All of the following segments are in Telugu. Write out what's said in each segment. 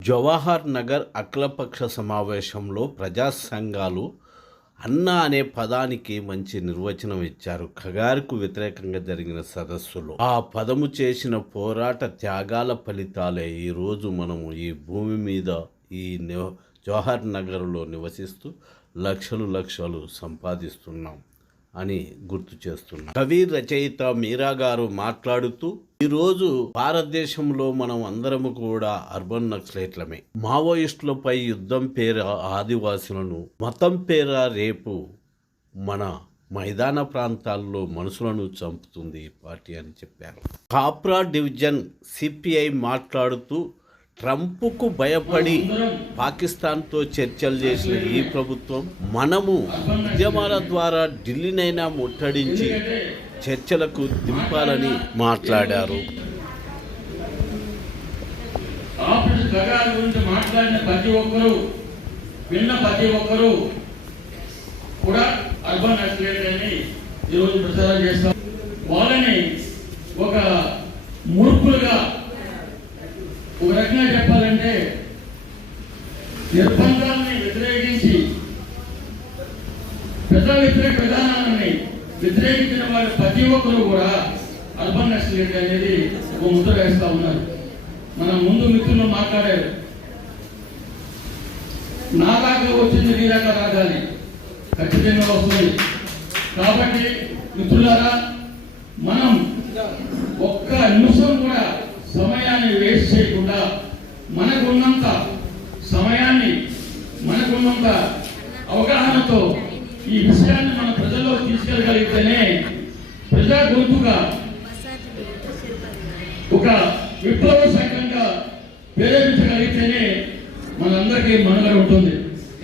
జవహర్ నగర్ అఖిలపక్ష సమావేశంలో ప్రజా సంఘాలు అన్న అనే పదానికి మంచి నిర్వచనం ఇచ్చారు. ఖగారుకు వ్యతిరేకంగా జరిగిన సదస్సులో ఆ పదము చేసిన పోరాట త్యాగాల ఫలితాలే ఈరోజు మనము ఈ భూమి మీద ఈ జవహర్ నగర్లో నివసిస్తూ లక్షలు లక్షలు సంపాదిస్తున్నాం. అని గుర్తు చేస్తున్నారు కవి రచయిత మీరా గారు మాట్లాడుతూ ఈరోజు భారతదేశంలో మనం అందరము కూడా అర్బన్ నక్సలైట్లమే. మావోయిస్టులపై యుద్ధం పేర ఆదివాసులను మతం పేర రేపు మన మైదాన ప్రాంతాల్లో మనుషులను చంపుతుంది పార్టీ అని చెప్పారు. కాప్రా డివిజన్ సిపిఐ మాట్లాడుతూ ట్రంప్కు భయపడి పాకిస్తాన్తో చర్చలు చేసిన ఈ ప్రభుత్వం మనము ఉద్యమాల ద్వారా ఢిల్లీనైనా ముట్టడించి చర్చలకు దింపాలని మాట్లాడారు. గురించి మాట్లాడిన ప్రతి ఒక్కరూ విన్న ప్రతి ఒక్కరూ కూడా అర్బన్ అని ఈరోజు ప్రచారం చేస్తాం. వాళ్ళని ఒక మురుకులుగా ఒక రకంగా చెప్పాలంటే నిర్బంధాన్ని వ్యతిరేకించి ప్రజా వ్యతిరేక విధానాన్ని వ్యతిరేకించిన వారి ప్రతి ఒక్కరు కూడా అర్బన్ నక్సలైట్ అనేది ఒక ముద్ర వేస్తా ఉన్నారు. మన ముందు మిత్రులు మాట్లాడారు. నా దాకా వచ్చింది నీ దాకా రాగాలి ఖచ్చితంగా వస్తుంది. కాబట్టి మిత్రులారా మనం ఒక్క నిమిషం కూడా సమయాన్ని వేస్ట్ చేయకుండా మనకున్నంత సమయాన్ని మనకున్నంత అవగాహనతో ఈ విషయాన్ని మన ప్రజల్లో తీసుకెళ్ళగలిగితేనే ప్రజా గొంతుగా ఒక విప్లవ సంఘంగా ప్రేరేపించగలిగితేనే మనందరికీ మనుగడ ఉంటుంది.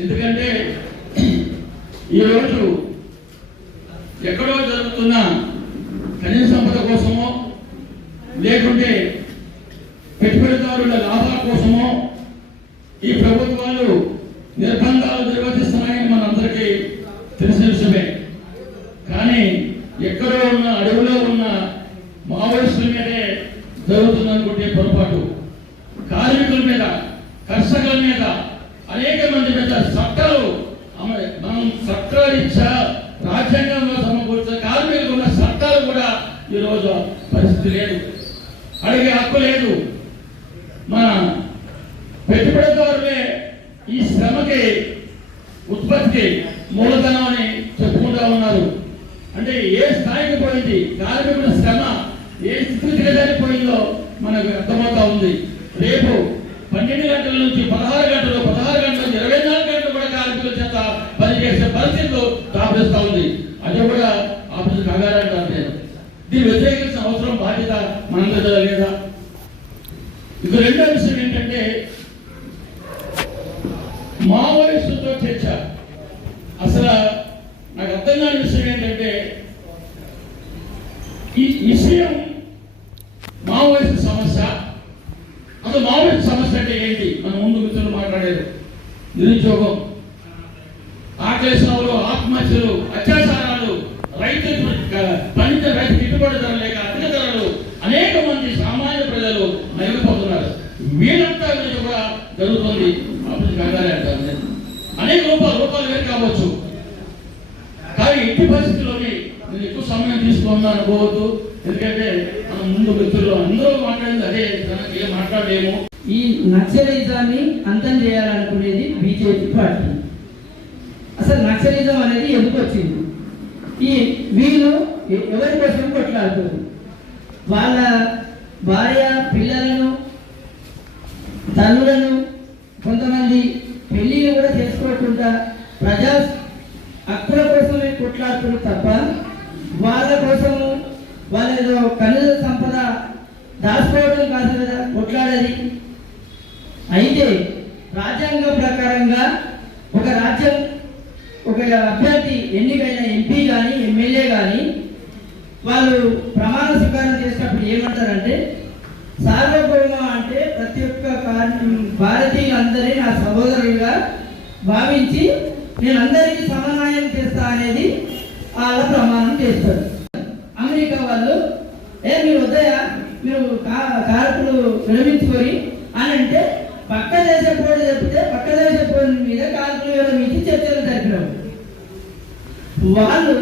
ఎందుకంటే ఈరోజు ఎక్కడో జరుగుతున్న ఖనిజ సంపద కోసమో లేకుంటే పెట్టుబడిదారుల లాభాల కోసమో ఈ ప్రభుత్వాలు నిర్బంధాలు నిర్వర్తిస్తున్నాయని మనందరికీ తెలిసిన విషయమే. కానీ ఎక్కడో ఉన్న అడవిలో ఉన్న మావోయిస్టుల మీదే జరుగుతుంది అనుకుంటే పొరపాటు. కార్మికుల మీద కర్షకుల మీద అనేక మంది మీద చట్టాలు మనం చట్టారీత్యా రాజ్యాంగంలో సమకూర్చిన కార్మికులు ఉన్న చట్టాలు కూడా ఈరోజు పరిస్థితి లేదు. అడిగే హక్కు లేదు. మన పెట్టుబడి ఈ శ్రమకి ఉత్పత్తికి మూలధనం అని చెప్పుకుంటా ఉన్నారు అంటే ఏ స్థాయికి పోయింది కార్మికుల శ్రమ ఏ స్థితికి పోయిందో మనకు అర్థమవుతా ఉంది. రేపు పన్నెండు గంటల నుంచి పదహారు గంటలు పదహారు గంటల నుంచి ఇరవై నాలుగు గంటలు కూడా కార్మికుల చేత పనిచేసే పరిస్థితులు దాపిస్తా ఉంది. అది కూడా ఆఫీసు కాగారంటారు నేను దీన్ని వ్యతిరేకించిన అవసరం బాధ్యత మనందరి లేదా? ఇక రెండో విషయం ఏంటంటే మావోయిస్టులతో చర్చ. అసలు నాకు అర్థం కాని విషయం ఏంటంటే ఈ విషయం మావోయిస్ట్ సమస్య అసలు మావోయిస్ట్ సమస్య అంటే ఏంటి మన ముందు మిత్రులు మాట్లాడారు నిరుద్యోగం ఆకలేసినవులు ఆత్మహత్యలు రైతు రైతు గిట్టుబాటు ధర లేక అధిక ధరలు అనేక మంది సామాన్య ప్రజలు నలిగిపోతున్నారు. వీళ్ళంతా కూడా జరుగుతుంది అప్పుడు కంగారే అంటారు నేను. అనేక రూపాయలు రూపాయలు వేరు కావచ్చు. కానీ ఎట్టి పరిస్థితుల్లోని నేను ఎక్కువ సమయం తీసుకున్నాను పోవద్దు ఎందుకంటే మనం ముందు వ్యక్తుల్లో అందరూ మాట్లాడింది అదే తనకి ఏం మాట్లాడలేము. ఈ నక్సలిజాన్ని అంతం చేయాలనుకునేది బీజేపీ పార్టీ. అసలు నక్సలిజం అనేది ఎందుకు వచ్చింది? ఈ వీళ్ళు ఎవరి కోసం కొట్లాడుతారు వాళ్ళ భార్య పిల్లలను తల్లులను కొంతమంది పెళ్ళిళ్ళు కూడా చేసుకోకుండా ప్రజా హక్కుల కోసమే కొట్లాడుతున్నారు తప్ప వాళ్ళ కోసము వాళ్ళ ఏదో కనుల సంపద దాచుకోవడం కాదు కదా కొట్లాడేది అయితే రాజ్యాంగం ప్రకారంగా ఒక అభ్యర్థి ఎన్నికైన ఎంపీ కానీ ఎమ్మెల్యే కానీ వాళ్ళు ప్రమాణ స్వీకారం చేసినప్పుడు ఏమంటారంటే సార్వభౌమ అంటే ప్రతి ఒక్క భారతీయులందరినీ నా సహోదరులుగా భావించి నేను అందరికీ సమన్వయం చేస్తా అనేది వాళ్ళ ప్రమాణం చేస్తారు. అమెరికా వాళ్ళు ఏ మీరు వద్దయా మీరు కా- కారకులు విరమించుకొని అని అంటే పక్క దేశ పోటీ చెప్తే పక్క దేశ పోటీ మీద కారకులు విరమించి చర్చలు జరిపినారు వాళ్ళు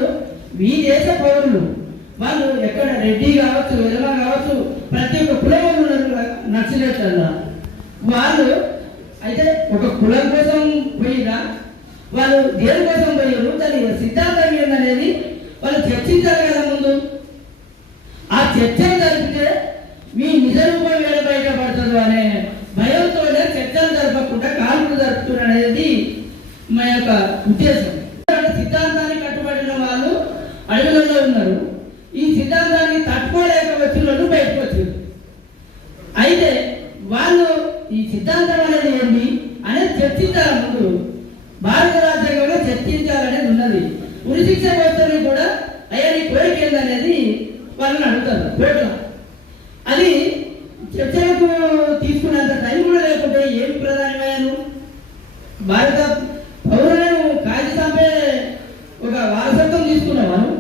మీ దేశ పౌరులు వాళ్ళు ఎక్కడ రెడ్డి కావచ్చు ఎలమ కావచ్చు ప్రతి ఒక్క కులం ఉన్నారు వాళ్ళు అయితే ఒక కులం కోసం పోయినా వాళ్ళు దేని కోసం పోయారు దాని సిద్ధాంతం ఏందనేది వాళ్ళు చర్చించారు కదా ముందు. ఆ చర్చలు జరిపితే మీ నిజ రూపం వేడ బయటపడుతుంది అనే భయంతోనే చర్చలు జరపకుండా కాల్పులు జరుపుతున్నది అనేది మా యొక్క ఉద్దేశం. సిద్ధాంతాన్ని కట్టుబడిన వాళ్ళు అడవులలో ఉన్నారు ఈ సిద్ధాంతాన్ని తట్టుకోలేక వచ్చిన వాళ్ళు బయటకు వచ్చారు అయితే వాళ్ళు ఈ సిద్ధాంతం అనేది ఏంటి అనేది చర్చించాలి ముందు. భారత రాజ్యాంగంలో చర్చించాలనేది ఉన్నది. ఉరిశిక్ష వ్యవస్థని కూడా అయ్యా నీ కోరిక ఏందనేది వాళ్ళని అడుగుతారు. కోరిక. అది చర్చలకు తీసుకున్నంత టైం కూడా లేకుంటే ఏం ప్రధానమయ్యాను భారత పౌరులను కాల్చి చంపే ఒక వారసత్వం తీసుకున్నావాను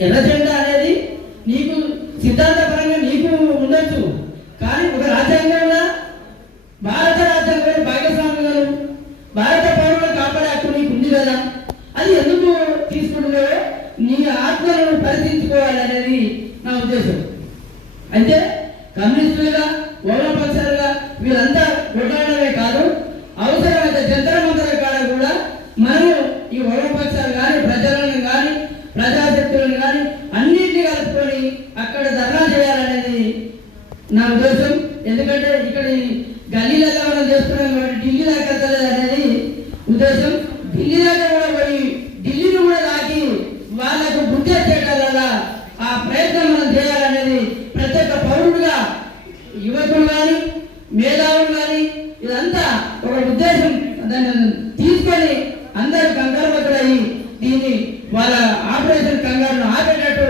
ఎర్ర జెండా అనేది నీకు సిద్ధాంతపరంగా నీకు ఉండొచ్చు కానీ ఒక రాజ్యాంగంలో భారత రాజ్యాంగంలో భాగస్వామ్యం భారత పౌరులను కాపాడే హక్కు నీకు ఉంది కదా అది ఎందుకు తీసుకుంటున్నావో? నీ ఆత్మలను పరిశీలించుకోవాలనేది నా ఉద్దేశం. అంటే కమ్యూనిస్టులుగా ఓలపక్షాలుగా వీళ్ళంతా కొట్లాడమే కాదు అవసరమైతే జంతర మంతర కాడ కూడా మనము ఈ ఓలపక్షాలు కానీ ప్రజలను కానీ ప్రజాశక్తులను కానీ అన్నింటినీ కలుపుకొని అక్కడ ధర్నా చేయాలనేది నా ఉద్దేశం. ఎందుకంటే ఇక్కడ ఈ గల్లీలలో మనం చేస్తున్నాం కాబట్టి ఢిల్లీ దాకా వెళ్తలేదు అనేది ఉద్దేశం ఢిల్లీ దాకా కూడా పోయి ఢిల్లీని కూడా దాకి వాళ్ళకు బుద్ధి వచ్చేటల్లా ఆ ప్రయత్నం మనం చేయాలనేది ప్రతి ఒక్క పౌరుడుగా యువకులు కానీ మేధావులు కానీ ఇదంతా ఒక ఉద్దేశం. దాన్ని తీసుకొని అందరూ కంగారు పక్కడయి దీన్ని వాళ్ళ ఆపరేషన్ కంగారును ఆపేటట్టు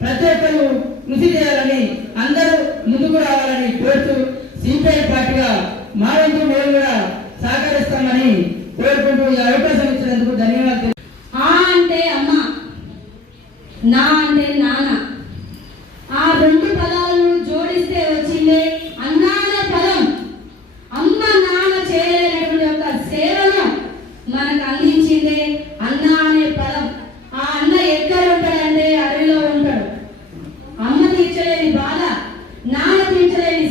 ప్రతి ఒక్కరు కృషి చేయాలని అందరూ ముందుకు రావాలని కోరుతూ సిపిఐ పార్టీగా మా వంతు మేము కూడా సహకరిస్తామని కోరుకుంటూ ఈ అవకాశం ఇచ్చినందుకు ధన్యవాదాలు ఆ అంటే అమ్మ నా అంటే నాన్న ఆ రెండు పదాలను జోడిస్తే వచ్చిందే అన్న అనే పదం అమ్మ నాన్న చేయలేనటువంటి యొక్క సేవను మనకు అందించిందే అన్న అనే పదం ఆ అన్న ఎక్కడ ఉంటాడంటే అడవిలో ఉంటాడు అమ్మ తీర్చలేని బాధ నాన్న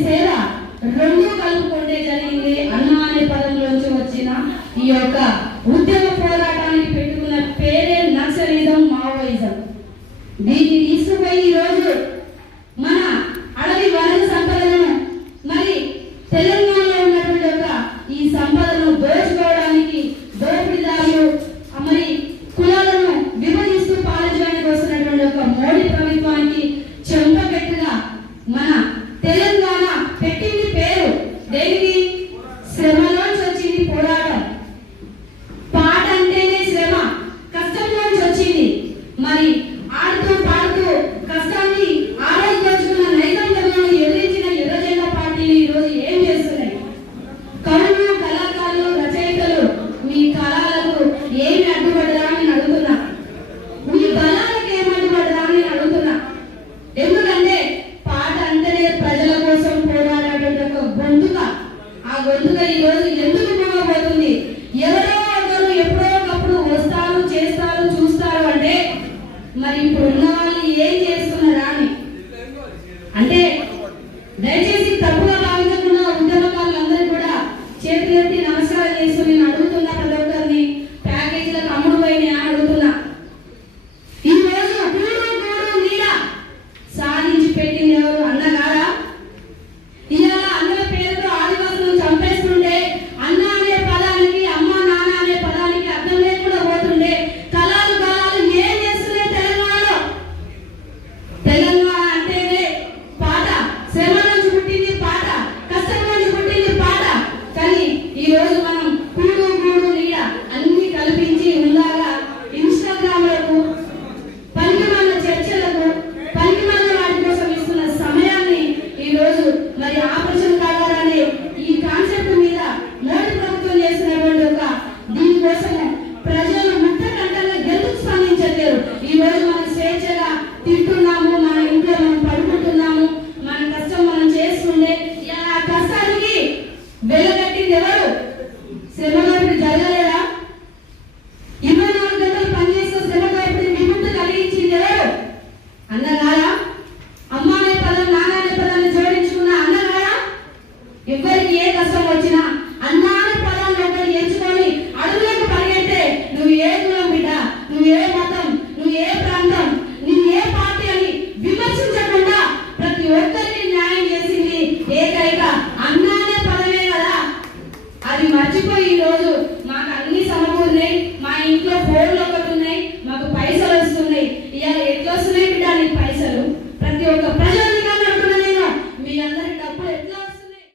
సేద రెండు కలుపుకుంటే జరిగింది. అన్న అనే పదంలోంచి వచ్చిన ఈ యొక్క ఆ గొంతుక ఈ